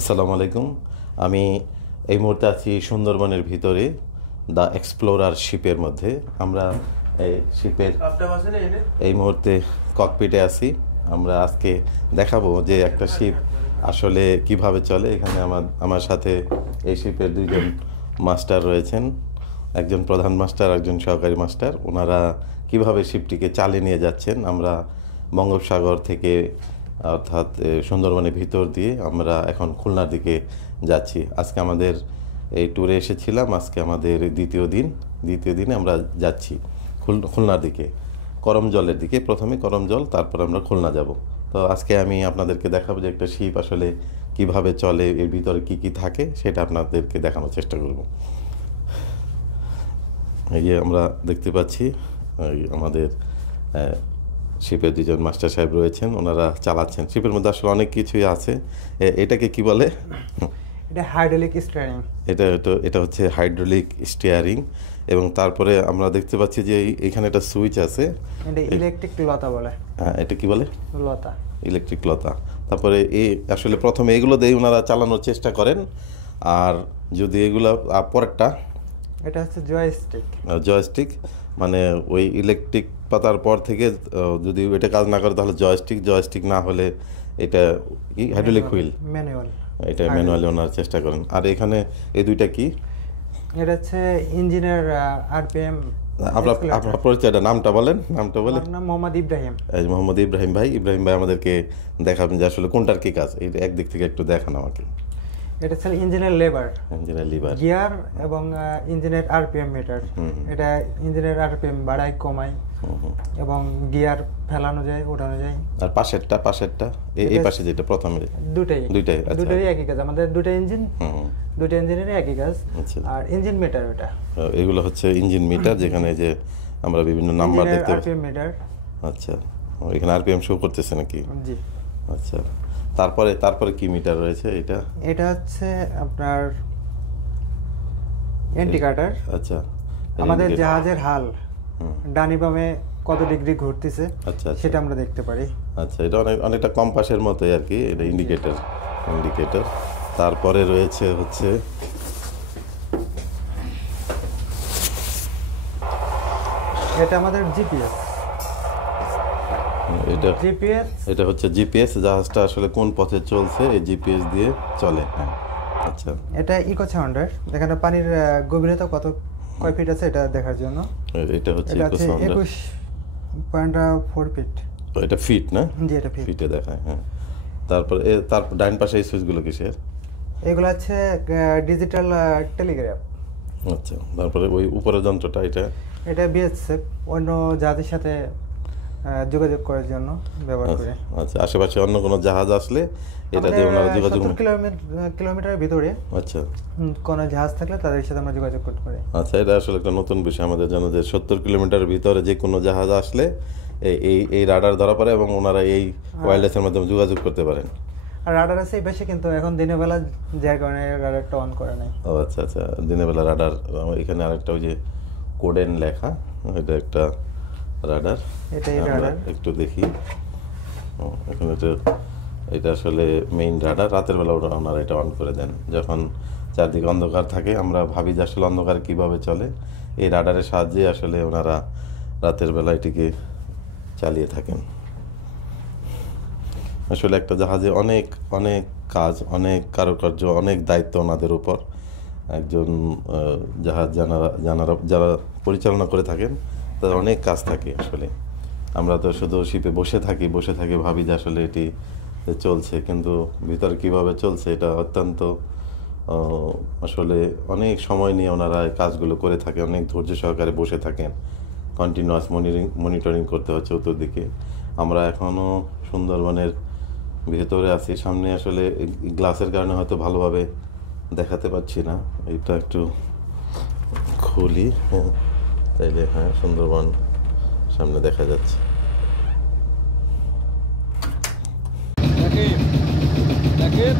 আসসালামু আলাইকুম। আমি এই মুহূর্তে আছি সুন্দরবনের ভিতরে দ্য এক্সপ্লোরার শিপের মধ্যে। আমরা এই শিপের এই মুহূর্তে ককপিটে আছি। আমরা আজকে দেখাবো যে একটা শিপ আসলে কিভাবে চলে। এখানে আমার সাথে এই শিপের দুইজন মাস্টার রয়েছেন, একজন প্রধান মাস্টার, একজন সহকারী মাস্টার। ওনারা কিভাবে শিপটিকে চালিয়ে নিয়ে যাচ্ছেন। আমরা বঙ্গোপসাগর থেকে অর্থাৎ সুন্দরবনের ভিতর দিয়ে আমরা এখন খুলনার দিকে যাচ্ছি। আজকে আমাদের এই ট্যুরে এসেছিলাম, আজকে আমাদের দ্বিতীয় দিনে আমরা যাচ্ছি খুলনার দিকে, করমজলের দিকে। প্রথমে করমজল, তারপর আমরা খুলনা যাব। তো আজকে আমি আপনাদেরকে দেখাবো যে একটা শিপ আসলে কিভাবে চলে, এর ভিতরে কি কি থাকে সেটা আপনাদেরকে দেখানোর চেষ্টা করব। এই যে আমরা দেখতে পাচ্ছি আমাদের শিপের দুজন মাস্টার সাহেব রয়েছেন, ওনারা চালাচ্ছেন। শিপের মধ্যে আসলে অনেক কিছুই আছে। এটাকে কি বলে? এটা হাইড্রোলিক স্টিয়ারিং। এটা হচ্ছে হাইড্রোলিক স্টিয়ারিং। এবং তারপরে আমরা দেখতে পাচ্ছি যে এখানে একটা সুইচ আছে, এটা ইলেকট্রিক লতা বলে। হ্যাঁ, এটা কি বলে? লতা, ইলেকট্রিক লতা। তারপরে আসলে প্রথমে এগুলো দিয়ে ওনারা চালানোর চেষ্টা করেন। আর যদি এগুলো পরেরটা, এটা হচ্ছে জয়স্টিক, মানে ওই ইলেকট্রিক পাতার পর থেকে যদি এটা কাজ না করে তাহলে জয়স্টিক না হলে এটা কি হাইড্রোলিক হুইল, ম্যানুয়াল। এটা ম্যানুয়ালি ওনার চেষ্টা করেন। আর এখানে এই দুইটা কি? এটা হচ্ছে ইঞ্জিনের আরপিএম। আপনার পরিচয়টা, নামটা বলেন। নাম মোহাম্মদ ইব্রাহিম। মোহাম্মদ ইব্রাহিম ভাই আমাদেরকে দেখাবেন যে আসলে কোনটার কি কাজ। এই একদিক থেকে একটু দেখান আমাকে। এটা হচ্ছে ইঞ্জিনের লিভার, গিয়ার এবং ইঞ্জিনের আরপিএম মিটার। এটা ইঞ্জিনের আরপিএম বাড়ায় কমায় এবং গিয়ার ফেলানো যায়, ওঠানো যায়। আর পাশেরটা এই পাশে যেটা প্রথমে, দুটাই একই কাজ। আমাদের দুটো ইঞ্জিনের একই কাজ। আর ইঞ্জিন মিটার, ওটা এগুলো হচ্ছে ইঞ্জিন মিটার, যেখানে যে আমরা বিভিন্ন নাম্বার দেখতে পাচ্ছি। RPM meter. আচ্ছা, এখানে আরপিএম শো করতেছে নাকি? জি। আচ্ছা, তারপরে কি মিটার রয়েছে? এটা হচ্ছে আপনার ইন্ডিকেটর। আচ্ছা, আমাদের জাহাজের হাল ডানি বামে কত ডিগ্রি ঘুরতেছে সেটা আমরা দেখতে পারি। আচ্ছা, এটা অনেকটা কম্পাসের মতোই আর কি, এটা ইন্ডিকেটর। তারপরে রয়েছে হচ্ছে এটা আমাদের জিপিএস। এটা হচ্ছে জিপিএস। জাহাজটা আসলে কোন পথে চলছে এই জিপিএস দিয়ে চলে। হ্যাঁ, আচ্ছা। এটা ইকো সাউন্ডার, এখানে পানির গভীরতা কয় ফিট আছে এটা দেখার জন্য। এটা হচ্ছে ইকো সাউন্ডার, 21.4 ফিট। এটা ফিট না? জি, এটা ফিটে দেখায়। হ্যাঁ, তারপর ডাইন পাশে এই সুইচগুলো কিসের? এগুলো হচ্ছে ডিজিটাল টেলিগ্রাফ। আচ্ছা, তারপরে ওই উপরের যন্ত্রটা, এটা বিএসএফ অন্য জাহাজের সাথে যোগাযোগ করার জন্য ব্যবহার করে। আচ্ছা, আশেপাশে অন্য কোনো জাহাজ আসলে এটা দিয়ে ওনারা যোগাযোগ। 70 কিলোমিটারের ভিতরে আচ্ছা, কোনো জাহাজ থাকলে তাদের সাথে আমরা যোগাযোগ করতে পারি। আচ্ছা, এটা আসলে একটা নতুন বিষয় আমাদের জন্য, যে 70 কিলোমিটারের ভিতরে যে কোনো জাহাজ আসলে এই রাডার ধরা পড়ে এবং ওনারা এই ওয়্যারলেসের মাধ্যমে যোগাযোগ করতে পারেন। আর রাডার আছে বেশি, কিন্তু এখন দিনের বেলা যার কারণে রাডারটা অন করে নাই। ও আচ্ছা, দিনের বেলা রাডার। এখানে আরেকটা ওই যে কোডেন লেখা, এটা একটা রাডার। এটাই রাডার, একটু দেখি। এখানে এটা আসলে মেইন রাডার। রাতের বেলা ওনারা এটা অন করে দেন যখন চারদিকে অন্ধকার থাকে। আমরা ভাবি যে আসলে অন্ধকার কিভাবে চলে, এই রাডারের সাহায্যে আসলে ওনারা রাতের বেলা এটিকে চালিয়ে থাকেন। আসলে একটা জাহাজে অনেক অনেক কাজ, অনেক কারুকার্য, অনেক দায়িত্ব ওনাদের উপর। একজন জাহাজ যারা পরিচালনা করে থাকেন তাদের অনেক কাজ থাকে। আসলে আমরা তো শুধু শিপে বসে থাকি ভাবি যে আসলে এটি চলছে, কিন্তু ভিতরে কিভাবে চলছে এটা অত্যন্ত আসলে অনেক সময় নিয়ে ওনারা এই কাজগুলো করে থাকে। অনেক ধৈর্য সহকারে বসে থাকেন, কন্টিনিউয়াস মনিটরিং করতে হচ্ছে চতুর্দিকে। আমরা এখনও সুন্দরবনের ভেতরে আছি। সামনে আসলে গ্লাসের কারণে হয়তো ভালোভাবে দেখাতে পাচ্ছি না, এটা একটু খুলি। হ্যাঁ, তাইলে হ্যাঁ, সুন্দরবন সামনে দেখা যাচ্ছে। দেখেন